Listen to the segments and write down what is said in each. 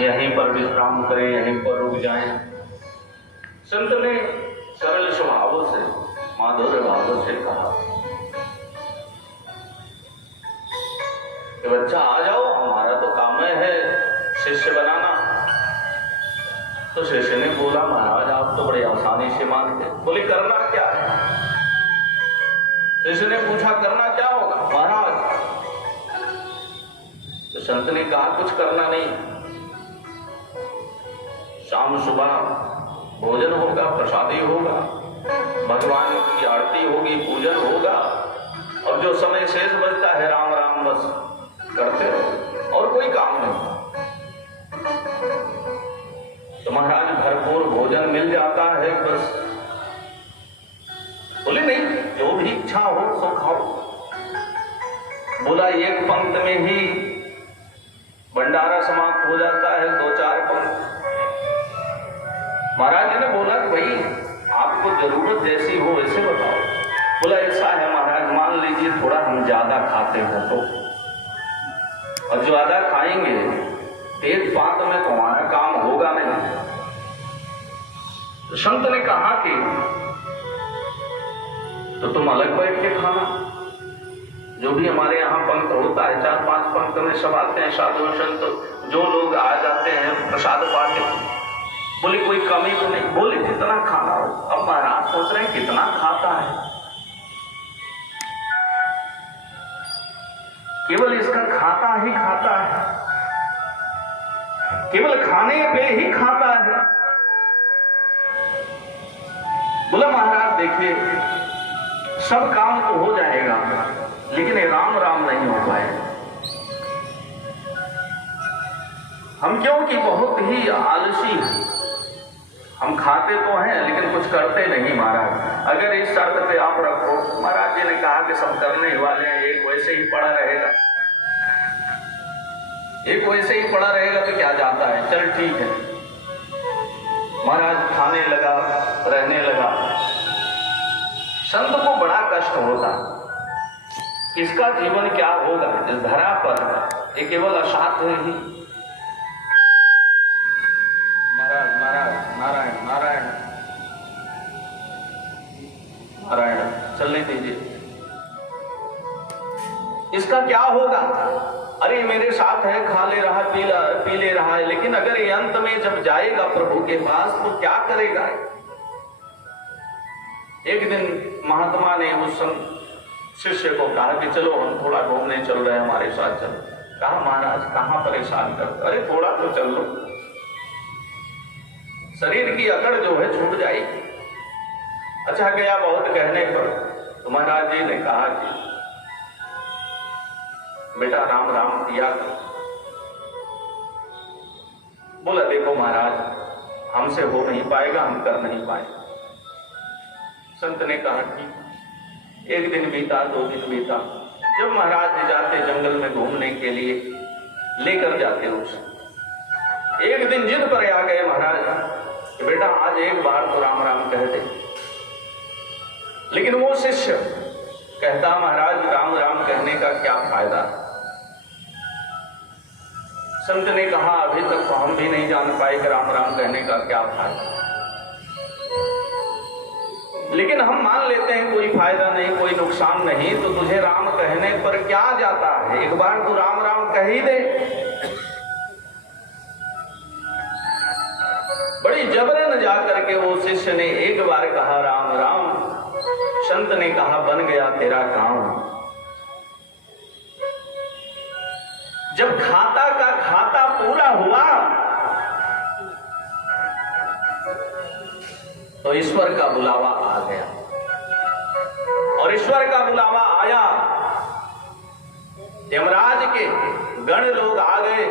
यहीं पर विश्राम करें, यहीं पर रुक जाएं। संत ने सरल स्वभाव से, माधुर्य भाव से कहा कि बच्चा आ जाओ, हमारा तो काम है शिष्य बनाना। तो शिष्य ने बोला महाराज आप तो बड़े आसानी से मानते। बोले करना क्या है? शिष्य ने पूछा करना क्या होगा महाराज? तो संत ने कहा कुछ करना नहीं, शाम सुबह भोजन होगा, प्रसादी होगा, भगवान की आरती होगी, पूजन होगा, और जो समय शेष बचता है राम राम बस करते रहो, और कोई काम नहीं। तो महाराज भरपूर भोजन मिल जाता है बस। बोले नहीं, जो भी इच्छा हो सो खाओ। बोला एक पंक्ति में ही भंडारा समाप्त हो जाता है, 2-4 पंक्ति। महाराज ने बोला कि भाई आपको जरूरत जैसी हो वैसे बताओ। बोला ऐसा है महाराज, मान लीजिए थोड़ा हम ज्यादा खाते हैं तो, और ज्यादा खाएंगे पेट पात में तो हमारा काम होगा नहीं। तो संत ने कहा कि तो तुम अलग बैठ के खाना। जो भी हमारे यहाँ पंक्त होता है, 4-5 पंक्त में सब आते हैं साधु संत, जो लोग आ जाते हैं प्रसाद पाके। बोले कोई कमी तो नहीं? बोले कितना खाना हो। अब महाराज सोच रहे हैं कितना खाता है, केवल इसका खाता ही खाता है, केवल खाने पे ही खाता है। बोला महाराज देखिए सब काम तो हो जाएगा, लेकिन ये राम राम नहीं हो पाएगा। हम क्योंकि बहुत ही आलसी हैं, हम खाते तो हैं लेकिन कुछ करते नहीं महाराज। अगर इस शर्त पे आप रखो, महाराज जी ने कहा कि सब करने वाले हैं, एक वैसे ही पड़ा रहेगा, एक वैसे ही पड़ा रहेगा तो क्या जाता है, चल ठीक है। महाराज खाने लगा, रहने लगा। संत को बड़ा कष्ट होता, इसका जीवन क्या होगा इस धरा पर, ये केवल असाध्य ही। महाराज महाराज नारायण नारायण नारायण चलने दीजिए, इसका क्या होगा? अरे मेरे साथ है, खा ले रहा, पी ले रहा है, लेकिन अगर ये अंत में जब जाएगा प्रभु के पास तो क्या करेगा? एक दिन महात्मा ने उस शिष्य को कहा कि चलो हम थोड़ा घूमने चल रहे हैं, हमारे साथ चलो। कहा महाराज कहाँ परेशान करते? अरे थोड़ा तो चल लो, शरीर की अकड़ जो है छूट जाएगी। अच्छा गया बहुत कहने पर तो महाराज जी ने कहा कि बेटा राम राम किया कर। बोला देखो महाराज हमसे हो नहीं पाएगा, हम कर नहीं पाएंगे। संत ने कहा ठीक। एक दिन बीता, 2 दिन बीता। जब महाराज जी जाते जंगल में घूमने के लिए, लेकर जाते उसे। एक दिन जिद पर आ गए महाराज कि बेटा आज एक बार तो राम राम कह दे। लेकिन वो शिष्य कहता महाराज राम राम कहने का क्या फायदा? संत ने कहा अभी तक तो हम भी नहीं जान पाए कि राम राम कहने का क्या फायदा, लेकिन हम मान लेते हैं कोई फायदा नहीं, कोई नुकसान नहीं, तो तुझे राम कहने पर क्या जाता है, एक बार तू राम राम कह ही दे। बड़ी जबरन जाकर के वो शिष्य ने एक बार कहा राम राम। संत ने कहा बन गया तेरा काम। जब खाता का खाता पूरा हुआ तो ईश्वर का बुलावा आ गया, और ईश्वर का बुलावा आया। यमराज के गण लोग आ गए,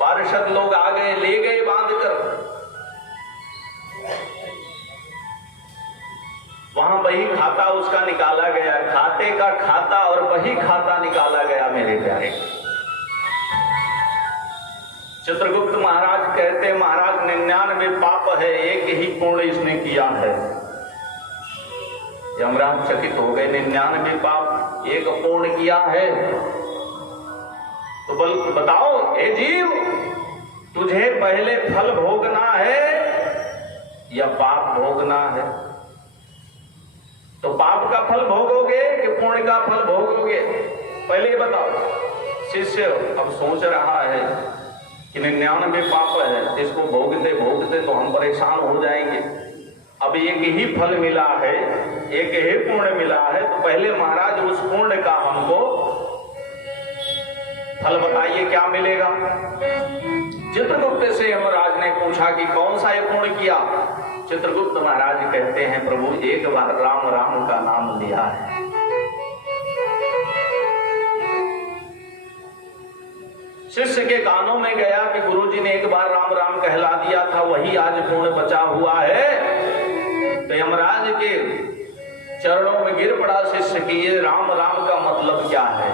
पार्षद लोग आ गए, ले गए बांध कर। वहां बही खाता उसका निकाला गया, खाते का खाता और बही खाता निकाला गया। मेरे प्यारे चित्रगुप्त महाराज कहते महाराज 99 पाप है, एक ही पुण्य इसने किया है। यमराज चकित हो गए, 99 पाप एक पुण्य किया है, तो बताओ हे जीव तुझे पहले फल भोगना है या पाप भोगना है? तो पाप का फल भोगोगे कि पुण्य का फल भोगोगे? पहले ये बताओ। शिष्य अब सोच रहा है कि 99 पाप है, इसको भोगते भोगते तो हम परेशान हो जाएंगे। अब एक ही फल मिला है, एक ही पुण्य मिला है, तो पहले महाराज उस पुण्य का हमको फल बताइए, क्या मिलेगा? चित्रगुप्त से यमराज ने पूछा कि कौन सा ये पुण्य किया? चित्रगुप्त महाराज कहते हैं, प्रभु एक बार राम राम का नाम लिया है। शिष्य के कानों में गया कि गुरुजी ने एक बार राम राम कहला दिया था, वही आज पुण्य बचा हुआ है। तो यमराज के चरणों में गिर पड़ा शिष्य कि ये राम राम का मतलब क्या है?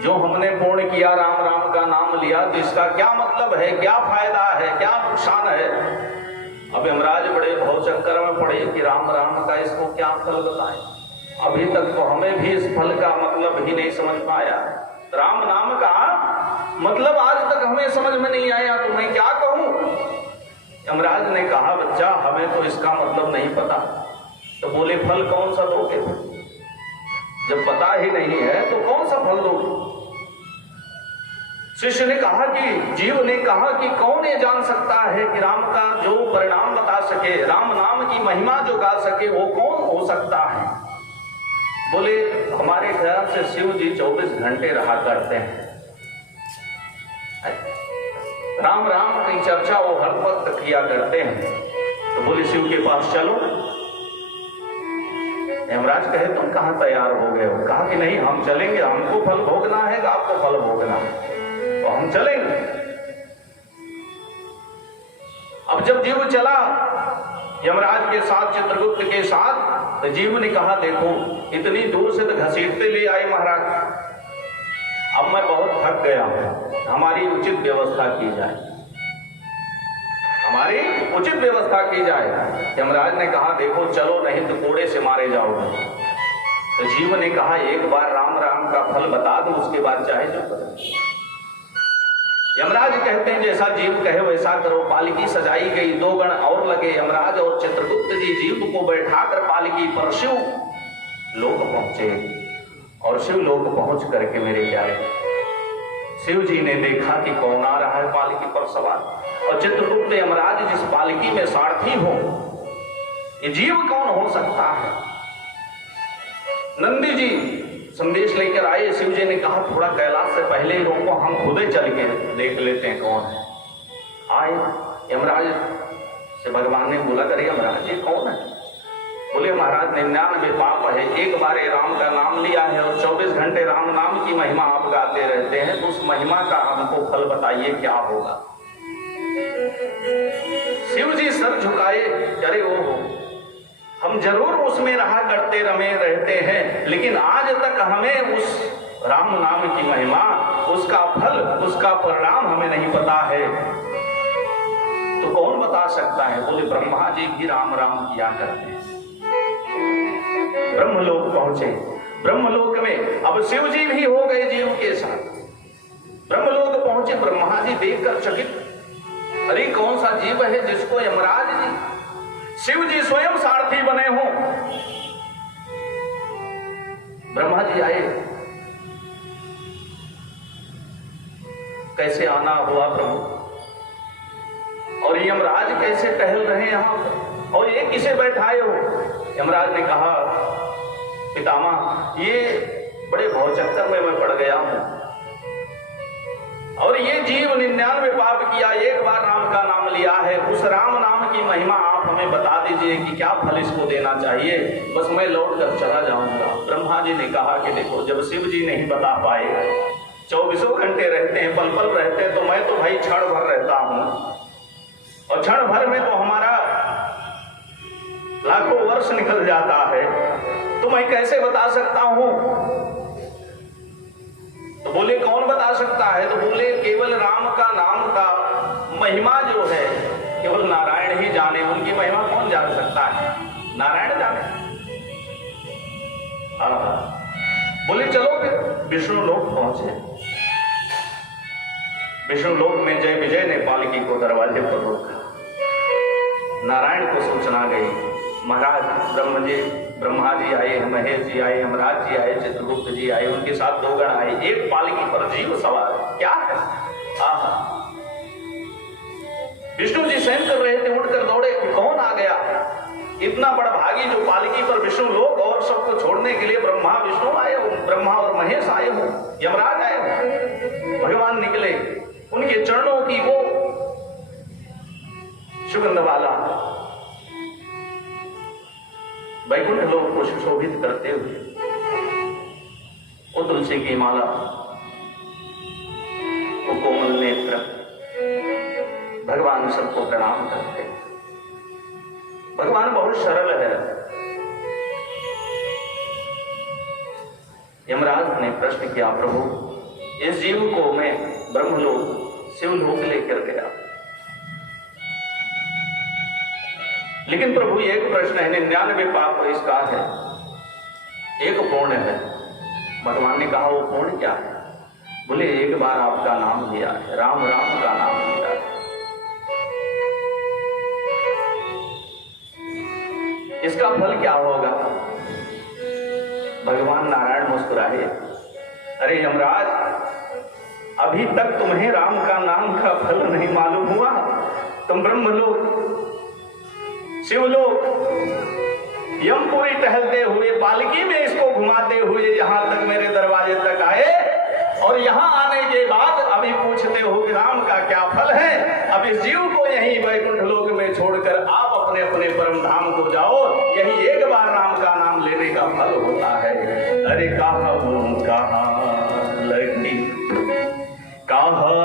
जो हमने पुण्य किया, राम राम का नाम लिया, तो इसका क्या मतलब है, क्या फायदा है, क्या नुकसान है? अब यमराज बड़े भवचक्कर में पड़े कि राम राम का इसको क्या फल बताएं। अभी तक तो हमें भी इस फल का मतलब ही नहीं समझ में आया। राम नाम का मतलब आज तक हमें समझ में नहीं आया, तो मैं क्या कहूं? यमराज ने कहा, बच्चा हमें तो इसका मतलब नहीं पता। तो बोले फल कौन सा दोगे? जब पता ही नहीं है तो कौन सा फल दोगे? शिष्य ने कहा कि जीव ने कहा कि कौन ये जान सकता है कि राम का जो परिणाम बता सके, राम नाम की महिमा जो गा सके, वो कौन हो सकता है? बोले हमारे ख्याल से शिव जी 24 घंटे रहा करते हैं। राम राम की चर्चा वो हर वक्त किया करते हैं। तो बोले शिव के पास चलो। यमराज कहे तुम कहां तैयार हो गए हो? कहा कि नहीं हम चलेंगे, हमको फल भोगना है, आपको फल भोगना है, तो हम चलेंगे। अब जब जीव चला यमराज के साथ, चित्रगुप्त के साथ, तो जीव ने कहा देखो इतनी दूर से तो घसीटते ले आए महाराज, अब मैं बहुत थक गया हूं, हमारी उचित व्यवस्था की जाए, हमारी उचित व्यवस्था की जाए। यमराज ने कहा देखो चलो, नहीं तो कोड़े से मारे जाओगे। तो जीव ने कहा एक बार राम राम का फल बता दो, उसके बाद चाहे जो करो। यमराज कहते हैं जैसा जीव कहे वैसा करो। पालकी सजाई गई, 2 गण और लगे, यमराज और चित्रगुप्त जी जीव को बैठाकर पालकी पर शिव लोक पहुंचे। और शिव लोक पहुंच करके मेरे प्यारे शिव जी ने देखा कि कौन आ रहा है पालकी पर सवार, और चित्रगुप्त यमराज जिस पालकी में सारथी हो, ये जीव कौन हो सकता है? नंदी जी संदेश लेकर आए। शिव जी ने कहा थोड़ा कैलाश से पहले ही रोको, हम खुदे चल के देख लेते हैं कौन है। आए यमराज से भगवान ने बोला करे यमराज ये कौन है? बोले महाराज 99 पाप है, एक बार ये राम का नाम लिया है और 24 घंटे राम नाम की महिमा आप गाते रहते हैं, तो उस महिमा का हमको फल बताइए क्या होगा? शिव जी सर झुकाए, अरे ओ हम जरूर उसमें रहा करते रमे रहते हैं, लेकिन आज तक हमें उस राम नाम की महिमा, उसका फल, उसका परिणाम हमें नहीं पता है। तो कौन बता सकता है? बोले ब्रह्मा जी भी राम राम किया करते हैं। ब्रह्मलोक पहुंचे। ब्रह्मलोक में अब शिव जी भी हो गए जीव के साथ। ब्रह्मलोक पहुंचे, ब्रह्मा जी देखकर चकित, अरे कौन सा जीव है जिसको यमराज जी, शिव जी स्वयं सारथी बने हो? ब्रह्मा जी आए, कैसे आना हुआ प्रभु? और यमराज कैसे टहल रहे हैं यहां पर, और ये किसे बैठाए हो? यमराज ने कहा पितामह ये बड़े भवचक्कर में मैं पड़ गया हूं, और ये जीव 99 पाप किया, एक बार राम का नाम लिया है, उस राम नाम की महिमा आप हमें बता दीजिए कि क्या फल इसको देना चाहिए, बस मैं लौट कर चला जाऊंगा। ब्रह्मा जी ने कहा कि देखो जब शिव जी नहीं बता पाए, 24 घंटे रहते हैं, पल पल रहते हैं, तो मैं तो भाई क्षण भर रहता हूं, और क्षण भर में तो हमारा लाखों वर्ष निकल जाता है, तो मैं कैसे बता सकता हूं? तो बोले कौन बता सकता है? तो बोले केवल राम का नाम का महिमा जो है केवल नारायण ही जाने, उनकी महिमा कौन जान सकता है? नारायण जाने। बोले चलो फिर विष्णु लोक पहुंचे। विष्णु लोक में जय विजय ने पालकी को दरवाजे पर रोका। नारायण को सूचना गई, महाराज ब्रह्मा जी आए, महेश जी आए, यमराज जी आए, चित्रगुप्त जी आए, उनके साथ 2 गण आए, एक पालकी पर जीव सवार। क्या है? आहा, विष्णु जी सहन कर रहे थे, उठकर दौड़े कि कौन आ गया इतना बड़ा भागी जो पालकी पर विष्णु लोक और सबको छोड़ने के लिए ब्रह्मा विष्णु आए हो, ब्रह्मा और महेश आए हो, यमराज आए हो। भगवान निकले, उनके चरणों की वो सुगंध वाला वैकुंठ लोक को सुशोभित करते हुए वो तुलसी की माला, वो कोमल नेत्र, भगवान सबको प्रणाम करते। भगवान बहुत सरल है। यमराज ने प्रश्न किया, प्रभु इस जीव को मैं ब्रह्मलोक शिवलोक लेकर गया, लेकिन प्रभु एक प्रश्न है, 99 पाप इसका है, एक पुण्य है। भगवान ने कहा वो पुण्य क्या है? बोले एक बार आपका नाम लिया है, राम राम का नाम लिया है। इसका फल क्या होगा? भगवान नारायण मुस्कुराए, अरे यमराज, अभी तक तुम्हें राम का नाम का फल नहीं मालूम हुआ। तुम ब्रह्मलोक, शिवलोक, यमपुरी टहलते हुए पालकी में इसको घुमाते हुए यहां तक मेरे दरवाजे तक आए, और यहां आने के बाद अभी पूछते हो कि राम का क्या फल है। अब इस जीव को यहीं वैकुंठ लोक में छोड़कर आप अपने अपने परम धाम को जाओ, यही एक बार राम का नाम लेने का फल होता है। अरे कहा लगी, कहा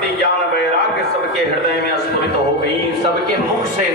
भक्ति ज्ञान वैराग्य सबके हृदय में स्फुरित हो गई। सबके मुख से